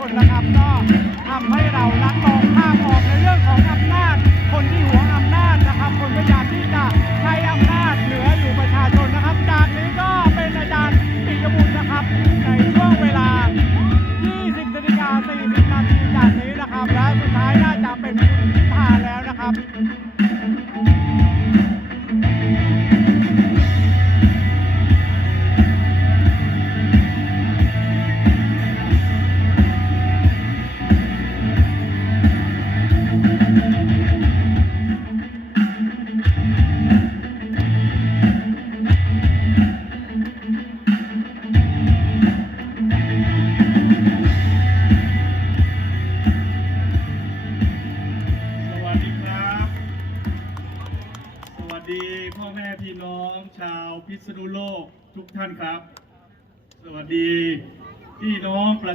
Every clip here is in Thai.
Gracias.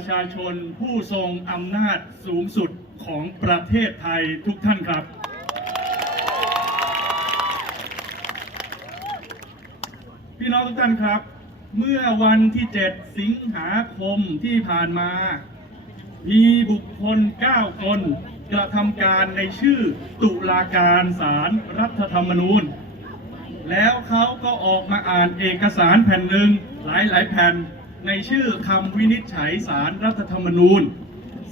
ประชาชนผู้ทรงอำนาจสูงสุดของประเทศไทยทุกท่านครับ พี่น้องทุกท่านครับ เมื่อวันที่ 7 สิงหาคมที่ผ่านมา มีบุคคล 9 คนกระทำการในชื่อตุลาการศาลรรัฐธรรมนูญ แล้วเขาก็ออกมาอ่านเอกสารแผ่นหนึ่งหลายหลายๆแผ่น ในชื่อคำวินิจฉัยศารรัฐธรรมนูญ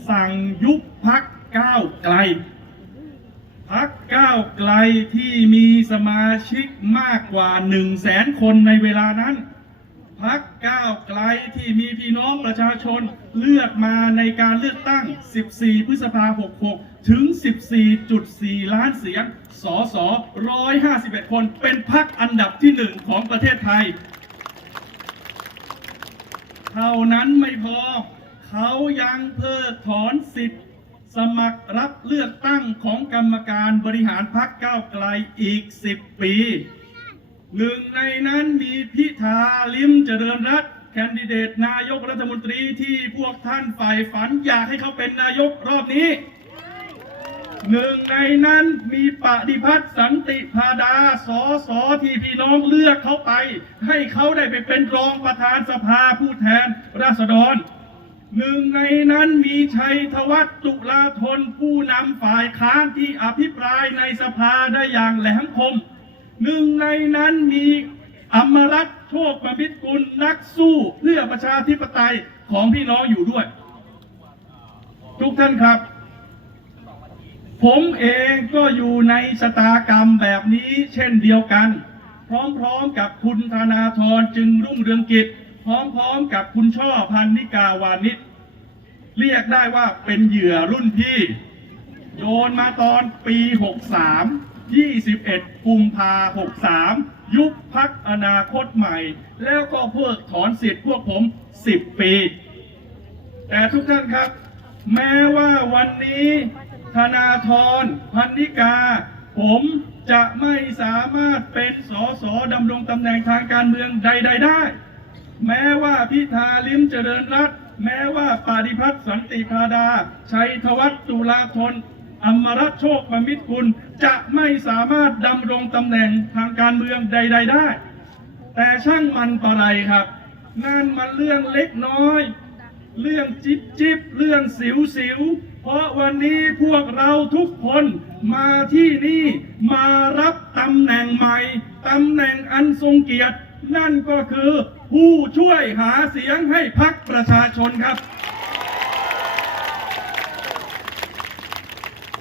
สั่งยุบพักก้าวไกล พักก้าวไกลที่มีสมาชิกมากกว่า1 0 0 0 0แสนคนในเวลานั้น พักก้าวไกลที่มีพี่น้องประชาชนเลือกมาในการเลือกตั้ง 14 พฤษภา66 ถึง 14.4 ล้านเสียง สส 151 คน เป็นพักอันดับที่หนึ่งของประเทศไทย เท่านั้นไม่พอ เขายังเพิกถอนสิทธิ์ สมัครรับเลือกตั้งของกรรมการบริหารพักก้าวไกลอีก 10 ปี หนึ่งในนั้นมีพิธาลิมเจริญรัตน์แคนดิเดตนายกรัฐมนตรีที่พวกท่านใฝ่ฝันอยากให้เขาเป็นนายกรอบนี้ หนึ่งในนั้นมีปฏิพัฒน์สันติพาดาสอสอที่พี่น้องเลือกเขาไป ให้เขาได้ไปเป็นรองประธานสภาผู้แทนราษฎรหนึ่งในนั้นมีชัยธวัฒน์ตุลาธนผู้นำฝ่ายค้านที่อภิปรายในสภาได้อย่างแหลมคมหนึ่งในนั้นมีอมรัตน์โชคประมิตรกุลนักสู้เพื่อประชาธิปไตยของพี่น้องอยู่ด้วย ทุกท่านครับ ผมเองก็อยู่ในชะตากรรมแบบนี้เช่นเดียวกัน พร้อมๆกับคุณธนาธรจึงรุ่งเรืองกิจ พร้อมๆกับคุณช่อพันนิกาวานิชเรียกได้ว่าเป็นเหยื่อรุ่นพี่โดนมาตอนปี 63 21 กุมภา63 ยุบพักอนาคตใหม่ แล้วก็เพิกถอนสิทธิ์พวกผม 10 ปี แต่ทุกท่านครับ แม้ว่าวันนี้ ธนาธรพันนิกา ผมจะไม่สามารถเป็นสสดำรงตำแหน่งทางการเมืองใด ๆ ได้ แม้ว่าพิธาลิมเจริญรัตแม้ว่าปฏิพัฒน์สันติพาดา ชัยธวัฒน์ตุลาธนอมรัตน์โชคประมิตรกุลจะไม่สามารถดำรงตำแหน่งทางการเมืองใด ๆ ได้ แต่ช่างมันปะไรครับ นั่นมันเรื่องเล็กน้อย เรื่องจิบจิบเรื่องสิวสิว เพราะวันนี้พวกเราทุกคนมาที่นี่มารับตำแหน่งใหม่ตำแหน่งอันทรงเกียรติ นั่นก็คือผู้ช่วยหาเสียงให้พักประชาชนครับ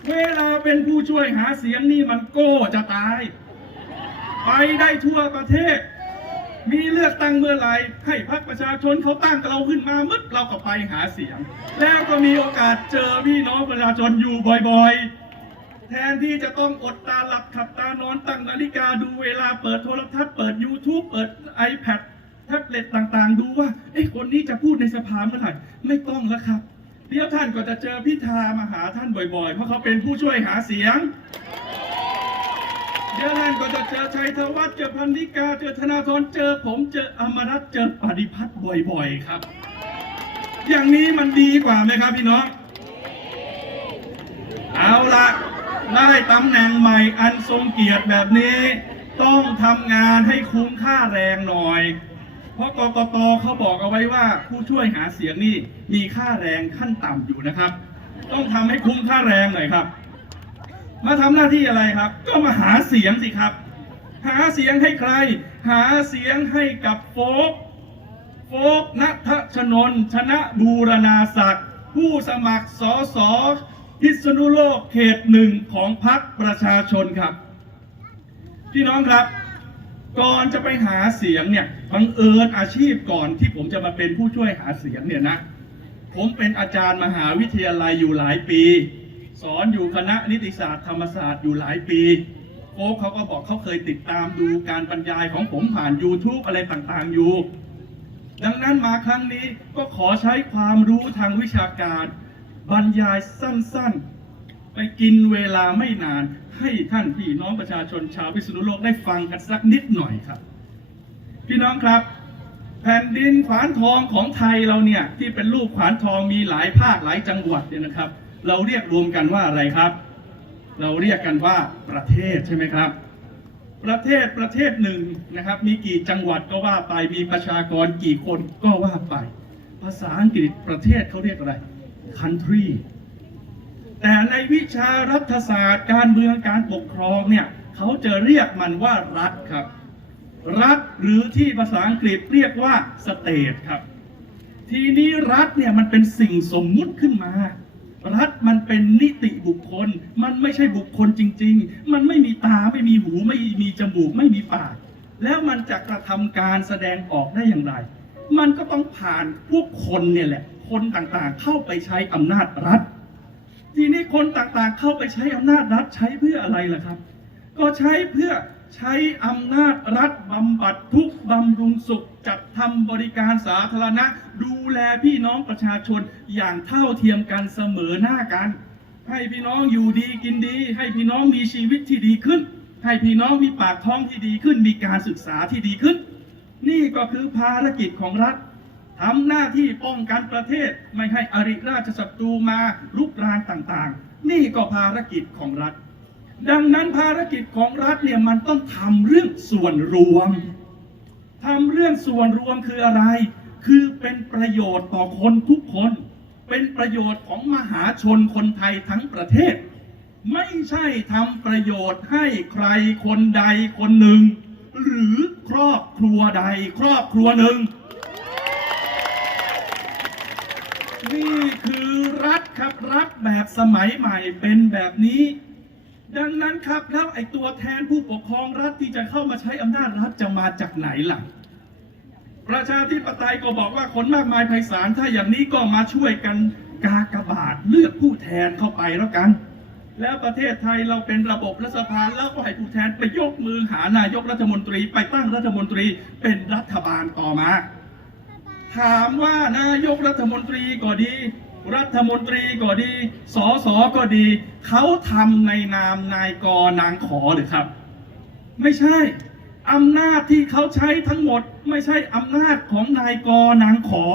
เวลาเป็นผู้ช่วยหาเสียงนี่มันโก้จะตาย ไปได้ทั่วประเทศ มีเลือกตั้งเมื่อไหร่ให้พรรคประชาชนเขาตั้งเราขึ้นมามึดเราก็ไปหาเสียง แล้วก็มีโอกาสเจอพี่น้องประชาชนอยู่บ่อยๆ แทนที่จะต้องอดตาหลับขับตานอนตั้งนาฬิกาดูเวลาเปิดโทรทัศน์เปิด YouTube เปิด iPad แท็บเล็ตต่างๆ ดูว่าเอ้คนนี้จะพูดในสภาเมื่อไหร่ไม่ต้องแล้วครับเดี๋ยวท่านก็จะเจอพิธามาหาท่านบ่อยๆ เพราะเขาเป็นผู้ช่วยหาเสียง เดี๋ยวท่านก็จะเจอชัยธวัฒน์เจอพันธิกาเจอธนาธรเจอผมเจออมรัตน์เจอปฏิพัฒน์บ่อยๆครับ อย่างนี้มันดีกว่าไหมครับพี่น้อง เอาละได้ตำแหน่งใหม่อันทรงเกียรติแบบนี้ ต้องทำงานให้คุ้มค่าแรงหน่อย เพราะกกตเขาบอกเอาไว้ว่าผู้ช่วยหาเสียงนี่มีค่าแรงขั้นต่ำอยู่นะครับ ต้องทำให้คุ้มค่าแรงหน่อยครับ มาทำหน้าที่อะไรครับ ก็มาหาเสียงสิครับ หาเสียงให้ใคร หาเสียงให้กับโฟกโฟกนัทชนน ชนะบูรณาศักดิ์ผู้สมัครสอสอพิษณุโลกเขตหนึ่งของพรรคประชาชนครับ พี่น้องครับ ก่อนจะไปหาเสียงเนี่ยบังเอิญอาชีพก่อนที่ผมจะมาเป็นผู้ช่วยหาเสียงเนี่ยนะ ผมเป็นอาจารย์มหาวิทยาลัยอยู่หลายปี สอนอยู่คณะนิติศาสตร์ธรรมศาสตร์อยู่หลายปีโค้กเขาก็บอกเขาเคยติดตามดูการบรรยายของผมผ่าน YouTube อะไรต่างๆอยู่ ดังนั้นมาครั้งนี้ก็ขอใช้ความรู้ทางวิชาการ บรรยายสั้นๆ ไปกินเวลาไม่นาน ให้ท่านพี่น้องประชาชนชาวพิษณุโลกได้ฟังกันสักนิดหน่อยครับ พี่น้องครับแผ่นดินขวานทองของไทยเราเนี่ยที่เป็นรูปขวานทองมีหลายภาคหลายจังหวัดเนี่ยนะครับ เราเรียกรวมกันว่าอะไรครับ เราเรียกกันว่าประเทศใช่ไหมครับ ประเทศประเทศหนึ่งนะครับ มีกี่จังหวัดก็ว่าไปมีประชากรกี่คนก็ว่าไป ภาษาอังกฤษประเทศเขาเรียกอะไร country แต่ในวิชารัฐศาสตร์การเมืองการปกครองเนี่ยเขาจะเรียกมันว่ารัฐครับ รัฐหรือที่ภาษาอังกฤษเรียกว่าสเตทครับ ทีนี้รัฐเนี่ยมันเป็นสิ่งสมมุติขึ้นมา รัฐมันเป็นนิติบุคคล มันไม่ใช่บุคคลจริง ๆ มันไม่มีตาไม่มีหูไม่มีจมูกไม่มีปาก แล้วมันจะกระทำการแสดงออกได้อย่างไร มันก็ต้องผ่านพวกคนเนี่ยแหละ คนต่างๆเข้าไปใช้อำนาจรัฐ ทีนี้คนต่างๆเข้าไปใช้อำนาจรัฐใช้เพื่ออะไรล่ะครับ ก็ใช้เพื่อใช้อำนาจรัฐบำบัดทุกข์บำรุงสุข จัดทำบริการสาธารณะ ดูแลพี่น้องประชาชนอย่างเท่าเทียมกันเสมอหน้ากัน ให้พี่น้องอยู่ดีกินดี ให้พี่น้องมีชีวิตที่ดีขึ้น ให้พี่น้องมีปากท้องที่ดีขึ้น มีการศึกษาที่ดีขึ้น นี่ก็คือภารกิจของรัฐทำหน้าที่ป้องกันประเทศไม่ให้อริราชศัตรูมาลุกรานต่างๆ นี่ก็ภารกิจของรัฐ ดังนั้นภารกิจของรัฐเนี่ยมันต้องทำเรื่องส่วนรวม ทำเรื่องส่วนรวมคืออะไร คือเป็นประโยชน์ต่อคนทุกคน เป็นประโยชน์ของมหาชนคนไทยทั้งประเทศ ไม่ใช่ทำประโยชน์ให้ใครคนใดคนหนึ่ง หรือครอบครัวใดครอบครัวหนึ่ง นี่คือรัฐครับรัฐแบบสมัยใหม่เป็นแบบนี้ดังนั้นครับแล้วไอ้ตัวแทนผู้ปกครองรัฐที่จะเข้ามาใช้อำนาจรัฐจะมาจากไหนล่ะ ประชาธิปไตยก็บอกว่าคนมากมายไพศาลถ้าอย่างนี้ก็มาช่วยกันกากบาทเลือกผู้แทนเข้าไปแล้วกัน แล้วประเทศไทยเราเป็นระบบรัฐสภาแล้วก็ให้ผู้แทนไปยกมือหานายกรัฐมนตรี ไปตั้งรัฐมนตรีเป็นรัฐบาลต่อมา ถามว่านายกรัฐมนตรีก็ดี รัฐมนตรีก็ดีสอสอก็ดี เขาทำในนามนายกนางขอหรือครับ ไม่ใช่ อำนาจที่เขาใช้ทั้งหมดไม่ใช่อำนาจของนายกนางขอ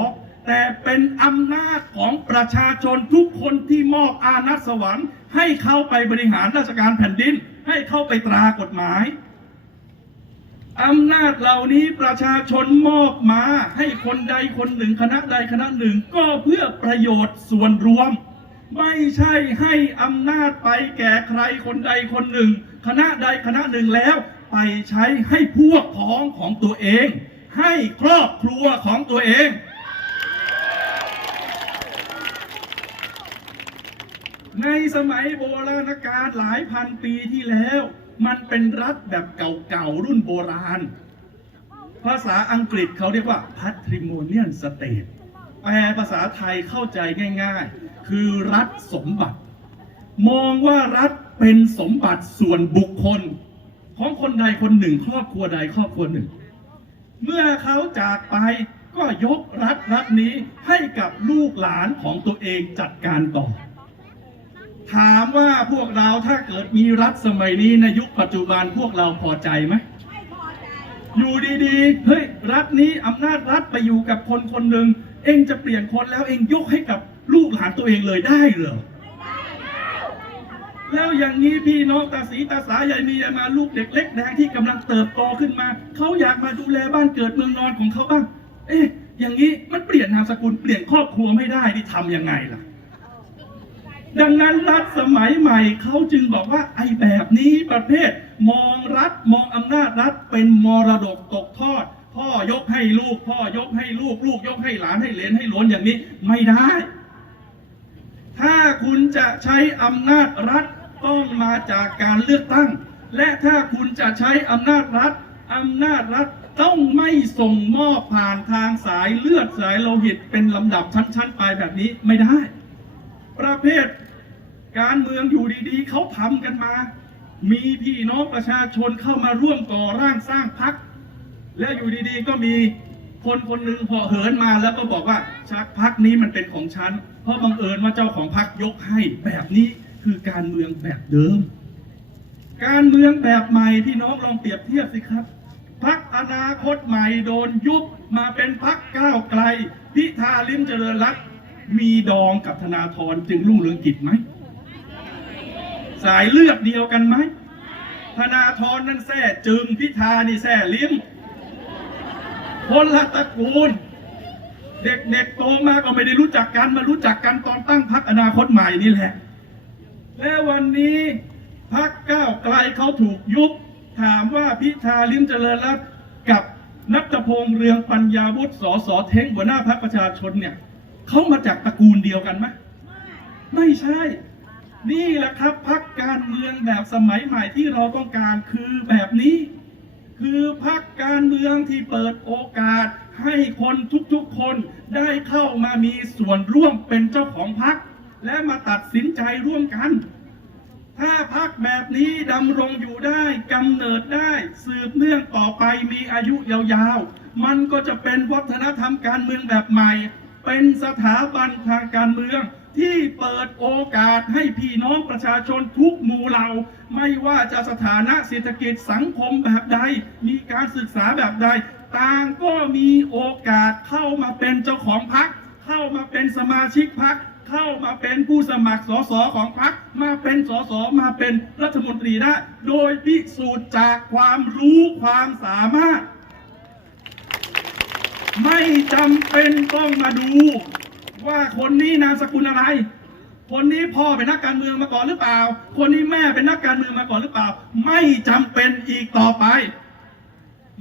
แต่เป็นอำนาจของประชาชนทุกคนที่มอบอานัตสวรรค์ให้เข้าไปบริหารราชการแผ่นดิน ให้เข้าไปตรากฎหมายอำนาจเหล่านี้ประชาชนมอบมาให้คนใดคนหนึ่งคณะใดคณะหนึ่งก็เพื่อประโยชน์ส่วนรวม ไม่ใช่ให้อำนาจไปแก่ใครคนใดคนหนึ่ง คณะใดคณะหนึ่งแล้ว ไปใช้ให้พวกพ้องของตัวเอง ให้ครอบครัวของตัวเอง ในสมัยโบราณกาลหลายพันปีที่แล้ว มันเป็นรัฐแบบเก่าๆ รุ่นโบราณ ภาษาอังกฤษเขาเรียกว่า patrimonial state แปลภาษาไทยเข้าใจง่ายๆ คือรัฐสมบัติ มองว่ารัฐเป็นสมบัติส่วนบุคคล ของคนใดคนหนึ่ง ครอบครัวใดครอบครัวหนึ่ง เมื่อเขาจากไปก็ยกรัฐรัฐนี้ให้กับลูกหลานของตัวเองจัดการต่อ ถามว่าพวกเราถ้าเกิดมีรัฐสมัยนี้ในยุคปัจจุบันพวกเราพอใจไหมอยู่ดีๆ เฮ้ยรัฐนี้อำนาจรัฐไปอยู่กับคนคนหนึ่ง เองจะเปลี่ยนคนแล้วเองยกให้กับลูกหลานตัวเองเลยได้เหรอ แล้วอย่างนี้พี่น้องตาสีตาสายายมียายมาลูกเด็กเล็กแดงที่กำลังเติบโตขึ้นมา เขาอยากมาดูแลบ้านเกิดเมืองนอนของเขาบ้าง เอ๊ะ อย่างนี้มันเปลี่ยนนามสกุลเปลี่ยนครอบครัวไม่ได้ที่ทำยังไงล่ะ ดังนั้นรัฐสมัยใหม่เขาจึงบอกว่าไอ้แบบนี้ประเภท มองรัฐมองอำนาจรัฐเป็นมรดกตกทอด พ่อยกให้ลูก พ่อยกให้ลูก ลูกยกให้หลานให้เหลนให้หลวนอย่างนี้ไม่ได้ ถ้าคุณจะใช้อำนาจรัฐ ต้องมาจากการเลือกตั้ง และถ้าคุณจะใช้อำนาจรัฐอำนาจรัฐต้องไม่ส่งมอบผ่านทางสายเลือดสายโลหิตเป็นลำดับชั้น ๆ ไปแบบนี้ไม่ได้ ประเภทการเมืองอยู่ดีๆ เขาทำกันมา มีพี่น้องประชาชนเข้ามาร่วมก่อร่างสร้างพัก และอยู่ดีๆ ก็มีคนคนหนึ่งพอเหินมาแล้วก็บอกว่าชักพักนี้มันเป็นของฉัน เพราะบังเอิญว่าเจ้าของพักยกให้แบบนี้ คือการเมืองแบบเดิม การเมืองแบบใหม่พี่น้องลองเปรียบเทียบสิครับพักอนาคตใหม่โดนยุบมาเป็นพักก้าวไกล พิธาลิมเจริญรัตมีดองกับธนาธรจึงรุ่งเรืองกิจไหม สายเลือดเดียวกันไหมธนาธรนั่นแท้จึงพิธานี่แท้ลิ้มคนละตระกูล เด็กๆโตมาก็ไม่ได้รู้จักกันมารู้จักกันตอนตั้งพักอนาคตใหม่นี่แหละ และวันนี้พักก้าวไกลเขาถูกยุบ ถามว่าพิธาลิ้มเจริญรัตน์กับนัทพงษ์เรืองปัญญาวุฒิสสเท้งหัวหน้าพักประชาชนเนี่ยเขามาจากตระกูลเดียวกันไหมไม่ใช่ นี่แหละครับพักการเมืองแบบสมัยใหม่ที่เราต้องการคือแบบนี้ คือพักการเมืองที่เปิดโอกาสให้คนทุกๆคนได้เข้ามามีส่วนร่วมเป็นเจ้าของพัก และมาตัดสินใจร่วมกัน ถ้าพักแบบนี้ดำรงอยู่ได้กำเนิดได้สืบเนื่องต่อไปมีอายุยาวๆ มันก็จะเป็นวัฒนธรรมการเมืองแบบใหม่ เป็นสถาบันทางการเมืองที่เปิดโอกาสให้พี่น้องประชาชนทุกหมู่เหล่า ไม่ว่าจะสถานะเศรษฐกิจสังคมแบบใด มีการศึกษาแบบใด ต่างก็มีโอกาสเข้ามาเป็นเจ้าของพักเข้ามาเป็นสมาชิกพัก เข้ามาเป็นผู้สมัครสสของพรรคมาเป็นสสมาเป็นรัฐมนตรีได้ โดยพิสูจน์จากความรู้ความสามารถ ไม่จำเป็นต้องมาดู ว่าคนนี้นามสกุลอะไร คนนี้พ่อเป็นนักการเมืองมาก่อนหรือเปล่า คนนี้แม่เป็นนักการเมืองมาก่อนหรือเปล่า ไม่จำเป็นอีกต่อไป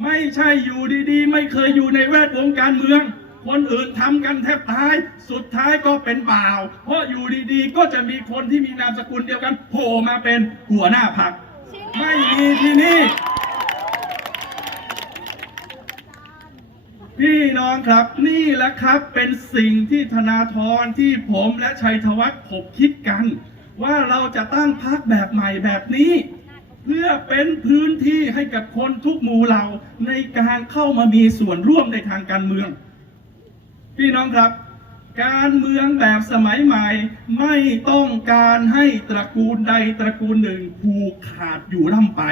ไม่ใช่อยู่ดีๆ ไม่เคยอยู่ในแวดวงการเมือง คนอื่นทำกันแทบตาย สุดท้ายก็เป็นบ่าว เพราะอยู่ดีๆ ก็จะมีคนที่มีนามสกุลเดียวกันโผล่มาเป็นหัวหน้าพรรคไม่มีที่นี่ พี่น้องครับนี่แหละครับเป็นสิ่งที่ธนาธรที่ผมและชัยธวัฒน์ผมคิดกัน ว่าเราจะตั้งพักแบบใหม่แบบนี้เพื่อเป็นพื้นที่ให้กับคนทุกหมู่เหล่าในการเข้ามามีส่วนร่วมในทางการเมือง พี่น้องครับ การเมืองแบบสมัยใหม่ ไม่ต้องการให้ตระกูลใดตระกูลหนึ่งผูกขาดอยู่ร่ำไป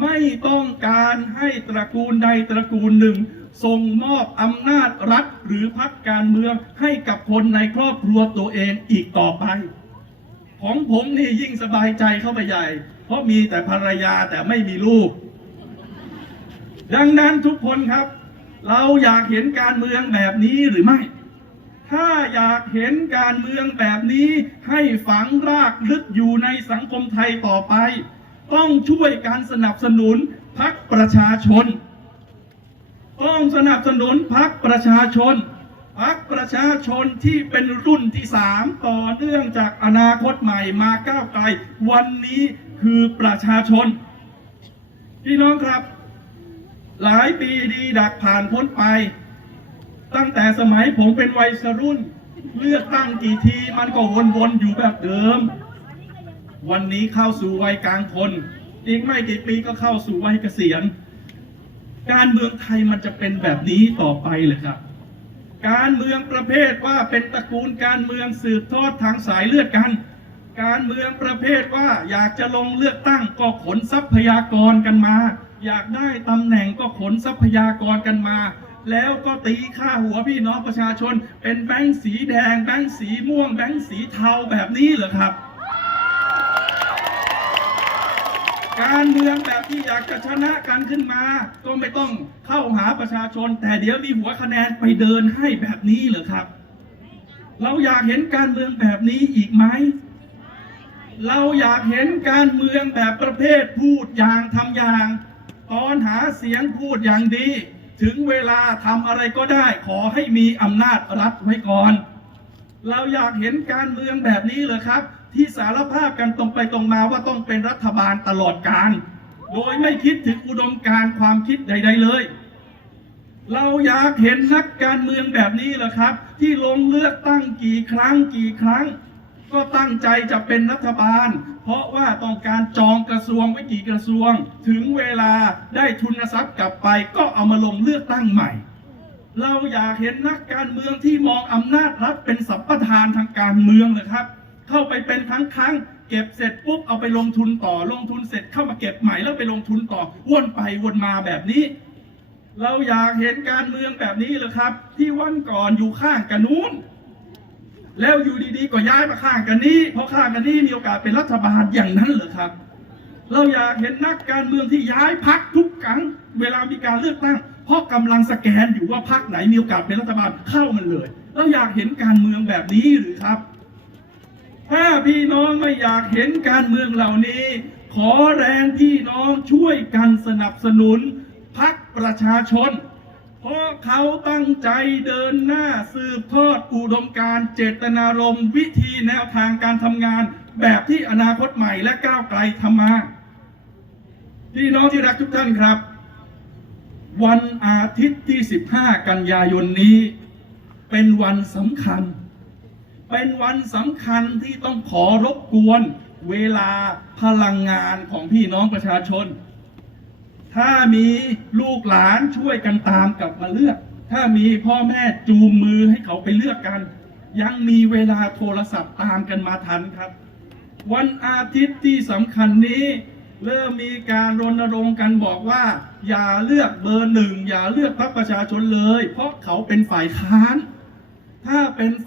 ไม่ต้องการให้ตระกูลใดตระกูลหนึ่งส่งมอบอำนาจรัฐหรือพรรคการเมืองให้กับคนในครอบครัวตัวเองอีกต่อไป ของผมนี่ยิ่งสบายใจเข้าไปใหญ่ เพราะมีแต่ภรรยาแต่ไม่มีลูก ดังนั้นทุกคนครับ เราอยากเห็นการเมืองแบบนี้หรือไม่ ถ้าอยากเห็นการเมืองแบบนี้ให้ฝังรากลึกอยู่ในสังคมไทยต่อไป ต้องช่วยการสนับสนุนพักประชาชน ต้องสนับสนุนพักประชาชนพักประชาชนที่เป็นรุ่นที่สามต่อเนื่องจากอนาคตใหม่มาก้าวไกล วันนี้คือประชาชน พี่น้องครับ หลายปีดีดักผ่านพ้นไป ตั้งแต่สมัยผมเป็นวัยรุ่น เลือกตั้งกี่ทีมันก็วนๆอยู่แบบเดิม วันนี้เข้าสู่วัยกลางคน อีกไม่กี่ปีก็เข้าสู่วัยเกษียณ การเมืองไทยมันจะเป็นแบบนี้ต่อไปเลยครับ การเมืองประเภทว่าเป็นตระกูลการเมืองสืบทอดทางสายเลือดกัน การเมืองประเภทว่าอยากจะลงเลือกตั้งก็ขนทรัพยากรกันมา อยากได้ตำแหน่งก็ขนทรัพยากรกันมา แล้วก็ตีค่าหัวพี่น้องประชาชน เป็นแบงค์สีแดง แบงค์สีม่วง แบงค์สีเทาแบบนี้เหรอครับ การเมืองแบบที่อยากจะชนะกันขึ้นมา ก็ไม่ต้องเข้าหาประชาชน แต่เดี๋ยวมีหัวคะแนนไปเดินให้แบบนี้เหรอครับ เราอยากเห็นการเมืองแบบนี้อีกไหมเราอยากเห็นการเมืองแบบประเภทพูดอย่างทำอย่าง ตอนหาเสียงพูดอย่างดี ถึงเวลาทำอะไรก็ได้ ขอให้มีอำนาจรัฐไว้ก่อน เราอยากเห็นการเมืองแบบนี้เหรอครับ ที่สารภาพกันตรงไปตรงมาว่าต้องเป็นรัฐบาลตลอดการ โดยไม่คิดถึงอุดมการความคิดใด ๆเลย เราอยากเห็นนักการเมืองแบบนี้เหรอครับ ที่ลงเลือกตั้งกี่ครั้งกี่ครั้ง ก็ตั้งใจจะเป็นรัฐบาล เพราะว่าต้องการจองกระทรวงไว้กี่กระทรวง ถึงเวลาได้ทุนทรัพย์กลับไป ก็เอามาลงเลือกตั้งใหม่ เราอยากเห็นนักการเมืองที่มองอำนาจรัฐเป็นสัมปทานทางการเมืองนะครับ เข้าไปเป็นครั้งครั้งเก็บเสร็จปุ๊บเอาไปลงทุนต่อลงทุนเสร็จเข้ามาเก็บใหม่แล้วไปลงทุนต่อวนไปวนมาแบบนี้ เราอยากเห็นการเมืองแบบนี้เหรอครับ ที่วันก่อนอยู่ข้างกันนู้น แล้วอยู่ดีๆ ก็ย้ายมาข้างกันนี้ เพราะข้างกันนี้มีโอกาสเป็นรัฐบาลอย่างนั้นเหรอครับ เราอยากเห็นนักการเมืองที่ย้ายพักทุกครั้ง เวลามีการเลือกตั้ง เพราะกำลังสแกนอยู่ว่าพักไหนมีโอกาสเป็นรัฐบาลเข้ามันเลย เราอยากเห็นการเมืองแบบนี้หรือครับ ถ้าพี่น้องไม่อยากเห็นการเมืองเหล่านี้ ขอแรงพี่น้องช่วยกันสนับสนุนพักประชาชน เพราะเขาตั้งใจเดินหน้าสืบทอดอุดมการเจตนารมณ์วิธีแนวทางการทำงาน แบบที่อนาคตใหม่และก้าวไกลทำมาพี่น้องที่รักทุกท่านครับ วันอาทิตย์ที่ 15 กันยายนนี้ เป็นวันสำคัญ เป็นวันสำคัญที่ต้องขอรบกวน เวลาพลังงานของพี่น้องประชาชน ถ้ามีลูกหลานช่วยกันตามกลับมาเลือก ถ้ามีพ่อแม่จูงมือให้เขาไปเลือกกัน ยังมีเวลาโทรศัพท์ตามกันมาทันครับ วันอาทิตย์ที่สำคัญนี้ เริ่มมีการรณรงค์กันบอกว่า อย่าเลือกเบอร์หนึ่งอย่าเลือกพรรคประชาชนเลย เพราะเขาเป็นฝ่ายค้าน ถ้าเป็น